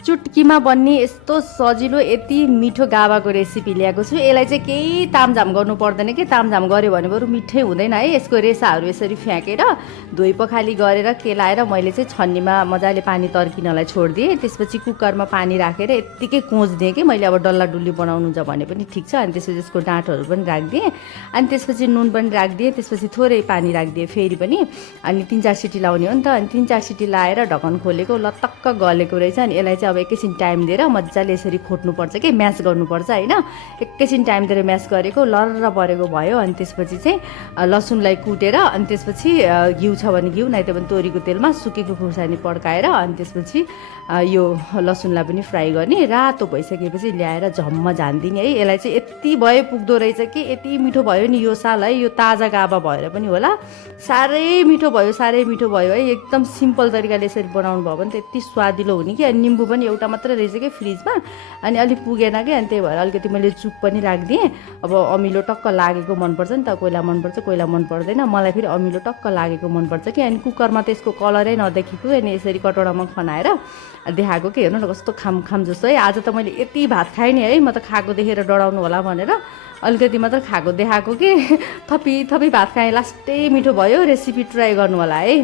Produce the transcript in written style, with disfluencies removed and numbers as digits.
चुटकीमा बन्ने यस्तो सजिलो यति मिठो गाभाको रेसिपी ल्याएको छु। यसलाई चाहिँ केही तामझाम गर्नु पर्दैन कि तामझाम गऱ्यो भने बरु मिठै हुँदैन है। यसको रेसाहरू यसरी फ्याँकेर धोइ पखाली गरेर केलाएर मैले चाहिँ छन्नीमा मजाले पानी तर्किनलाई छोडिदिएँ। त्यसपछि कुकरमा पानी राखेर यत्तिकै कोच्दिएँ कि मैले अब डल्ला डुल्ली बनाउनु छ भने पनि ठिक छ। अनि त्यसपछि यसको डाँठहरू पनि राखिदिएँ। अनि त्यसपछि नुन पनि राखिदिएँ। त्यसपछि थोरै पानी राखिदिएँ फेरि पनि। अनि 3-4 सिटी लाउने हो नि त। अनि 3-4 सिटी लाएर ढक्कन खोलेको लतक्क गलेको रहेछ। अनि यसलाई चाहिँ अब एकैछिन टाइम दिएर मजाले यसरी खोट्नुपर्छ कि म्यास गर्नुपर्छ होइन। एकैछिन टाइम दिएर म्यास गरेको लर्र परेको भयो। अनि त्यसपछि चाहिँ लसुनलाई कुटेर अनि त्यसपछि घिउ छ भने घिउ नाइतो भने तोरीको तेलमा सुकेको खुर्सानी पड्काएर अनि त्यसपछि यो लसुनलाई पनि फ्राई गर्ने। रातो भइसकेपछि ल्याएर झम्म झानिदिने है। यसलाई चाहिँ यति भए पुग्दो रहेछ कि यति मिठो भयो नि यो साल है। यो ताजा गाभा भएर पनि होला साह्रै मिठो भयो, साह्रै मिठो भयो है। एकदम सिम्पल तरिकाले यसरी बनाउनु भयो भने त यति स्वादिलो हुने कि। अनि निम्बु पनि एउटा मात्र रहेछ कि फ्रिजमा। अनि अलिक पुगेन कि। अनि त्यही भएर अलिकति मैले चुक पनि राखिदिएँ। अब अमिलो टक्क लागेको मनपर्छ नि त, कोहीलाई मनपर्छ कोहीलाई मन पर्दैन। मलाई फेरि अमिलो टक्क लागेको मनपर्छ कि। अनि कुकरमा त यसको कलरै नदेखेको अनि यसरी कटौरामा खनाएर देखाएको कि हेर्नु न कस्तो खाम जस्तो है। आज त मैले यति भात खाएँ नि है। म त खाएको देखेर डराउनु होला भनेर अलिकति मात्र खाएको देखाएको कि थपी भात खाएँ। लास्टै मिठो भयो। रेसिपी ट्राई गर्नु होला है।